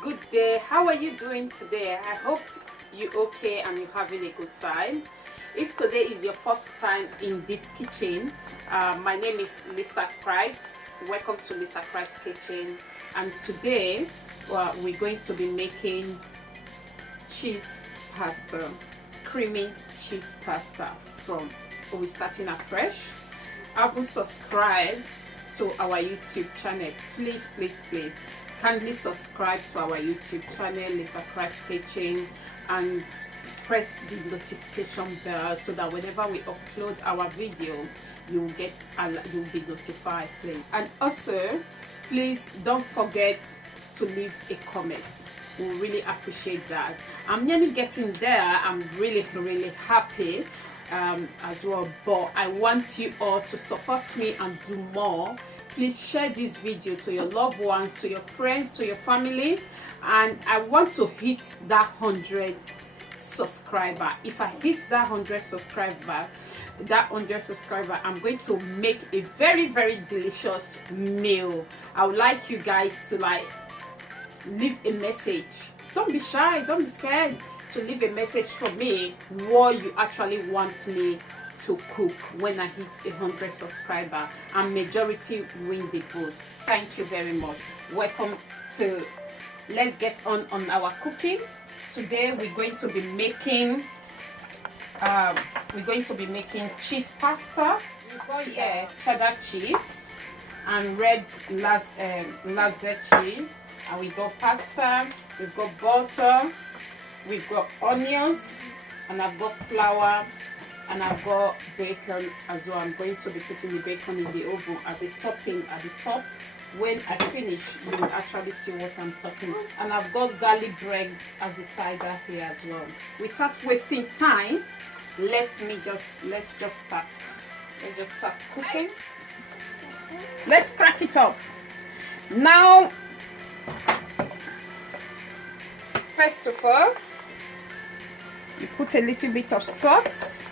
good day. How are you doing today? I hope you're okay and you're having a good time. If today is your first time in this kitchen, my name is Lisachrist. Welcome to Lisachrist Kitchen, and today we're going to be making cheese pasta, creamy cheese pasta we're starting afresh. Haven't subscribed to our YouTube channel, please kindly subscribe to our YouTube channel, Lisachrist Kitchen, and press the notification bell so that whenever we upload our video, you'll be notified, please. And also, please don't forget to leave a comment. We really appreciate that. I'm nearly getting there. I'm really happy as well, but I want you all to support me and do more. Please share this video to your loved ones, to your friends, to your family, and I want to hit that 100 subscriber. If I hit that 100 subscriber, I'm going to make a very delicious meal. I would like you guys to leave a message. Don't be shy, don't be scared to leave a message for me what you actually want me to cook when I hit 100 subscriber, and majority win the vote. Thank you very much. Welcome to let's get on our cooking. Today we're going to be making cheese pasta. We've got here cheddar cheese and red Leicester cheese, and we got pasta, we've got butter, we've got onions, and I've got flour, and I've got bacon as well. I'm going to be putting the bacon in the oven as a topping at the top. When I finish, you will actually see what I'm talking about. And I've got garlic bread as a cider here as well. Without wasting time, let's just start cooking. Let's crack it up. Now, first of all, you put a little bit of salt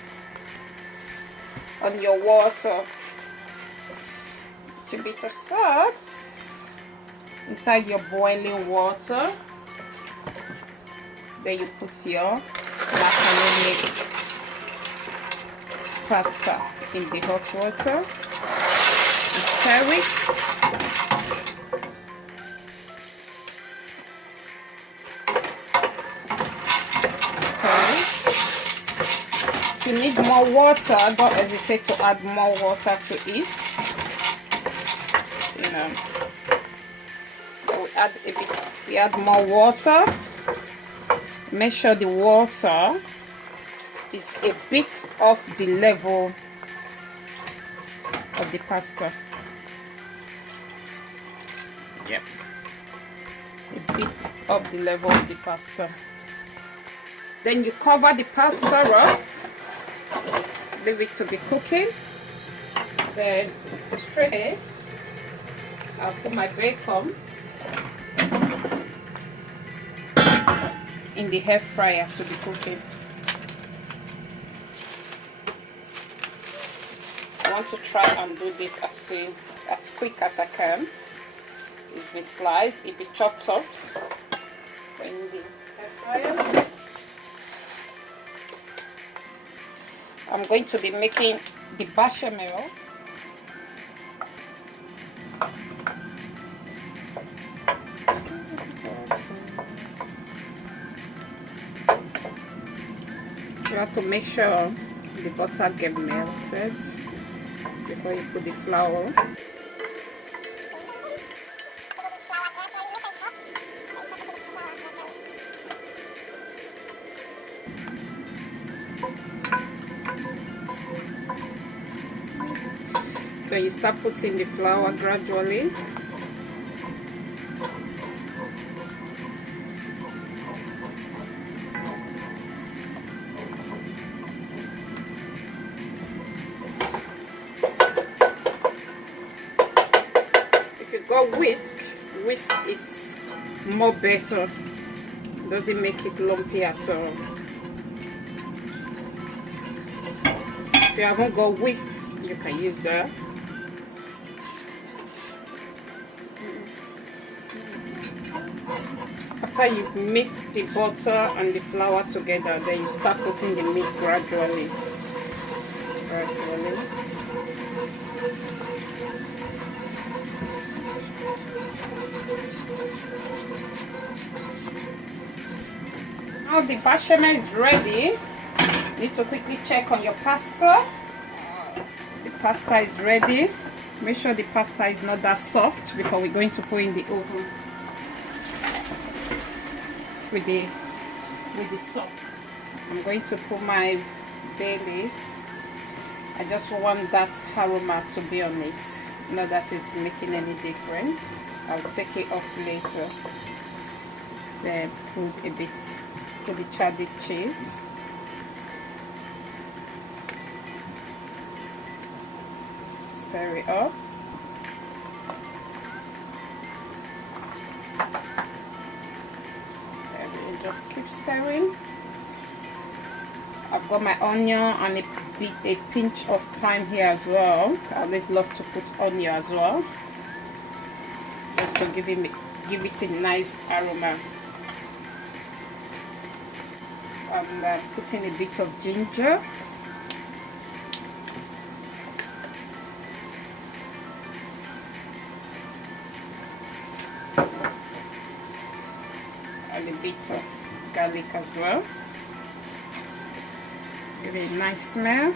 on your water. A bit of salt inside your boiling water. Then you put your macaroni pasta in the hot water. You stir it. If you need more water, don't hesitate to add more water to it. We add more water. Make sure the water is a bit off the level of the pasta. Yep, a bit off the level of the pasta. Then you cover the pasta up, leave it to be cooking. Then straight ahead, I'll put my bacon in the air fryer to be cooking. I want to try and do this as quick as I can. It's been sliced, it be chopped up in the air fryer. I'm going to be making the bechamel. You have to make sure the butter get melted before you put the flour. Then you start putting the flour gradually. Whisk is more better, doesn't make it lumpy at all. If you haven't got whisk, you can use that. After you mix the butter and the flour together, then you start putting the meat gradually. Now the bechamel is ready. You need to quickly check on your pasta. The pasta is ready. Make sure the pasta is not that soft because we're going to put in the oven with the sauce. I'm going to put my bay leaves. I just want that aroma to be on it. Not that it's making any difference. I'll take it off later. Then put a bit, put the cheddar cheese. Stir it up. Just keep stirring. I've got my onion and a pinch of thyme here as well. I always love to put onion as well, just to give it a nice aroma. I'm putting a bit of ginger. And a bit of garlic as well. Give it a nice smell,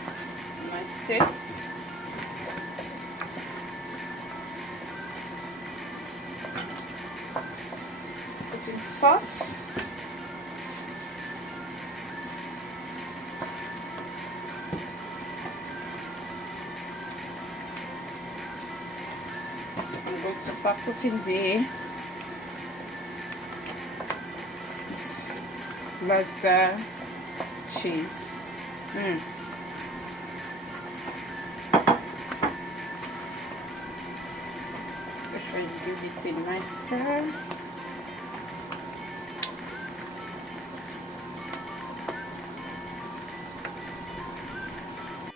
nice taste. Put in sauce. I'm going to start putting the Leicester cheese. Make sure you give it a nice stir.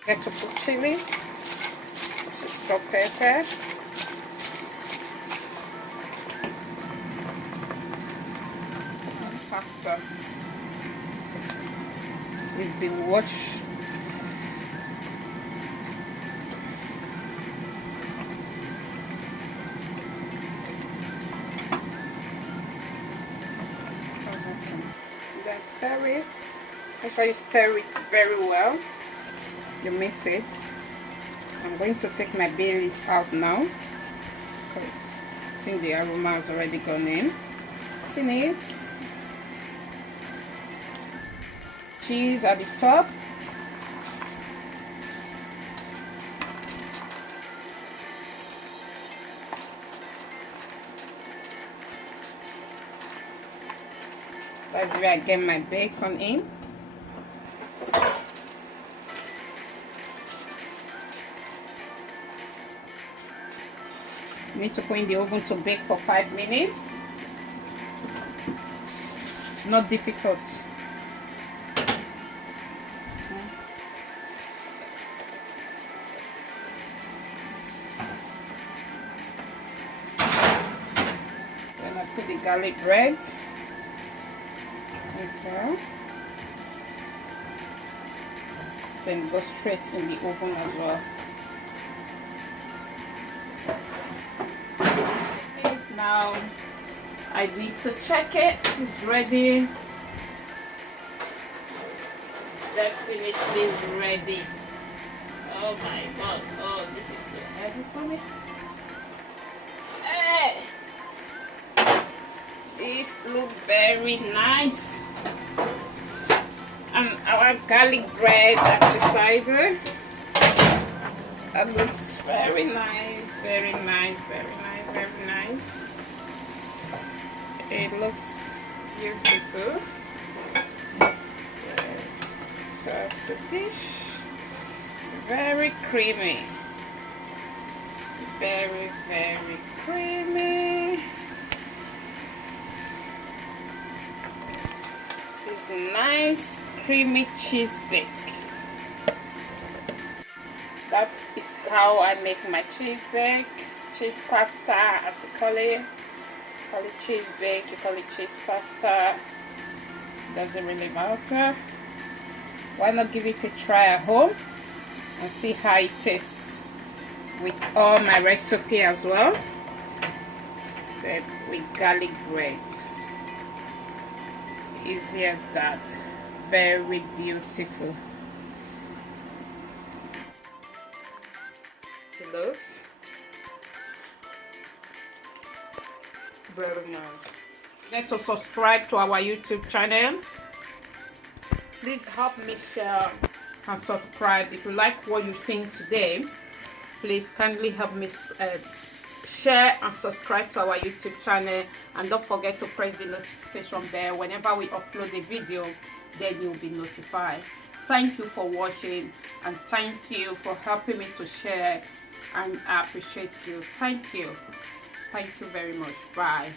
Get to put chili, extra pepper, and pasta. It's been washed. Then stir it. Make sure you stir it very well. You mix it. I'm going to take my bay leaves out now because I think the aroma has already gone in. What's in it? Cheese at the top. That's where I get my bacon in. You need to put in the oven to bake for 5 minutes. Not difficult. Then I put the garlic bread. Okay. Then go straight in the oven as well. Now I need to check it. It's ready. Definitely ready. Oh my god. Oh, this is so heavy for me. Hey! This looks very nice. And our garlic bread has decided. That looks very nice, very nice, very nice, very nice. It looks beautiful. Sauce to dish. Very creamy. Very, very creamy. This nice creamy cheese bake. That is how I make my cheese bake, cheese pasta as you call it. Call it cheese bake, you call it cheese pasta, doesn't really matter. Why not give it a try at home and see how it tastes with all my recipe as well. Then with garlic bread, easy as that, very beautiful. It looks very nice. Get to subscribe to our YouTube channel. Please help me share and subscribe. If you like what you've seen today, please kindly help me share and subscribe to our YouTube channel, and don't forget to press the notification bell. Whenever we upload a video, then you'll be notified. Thank you for watching, and thank you for helping me to share, and I appreciate you. Thank you very much. Bye.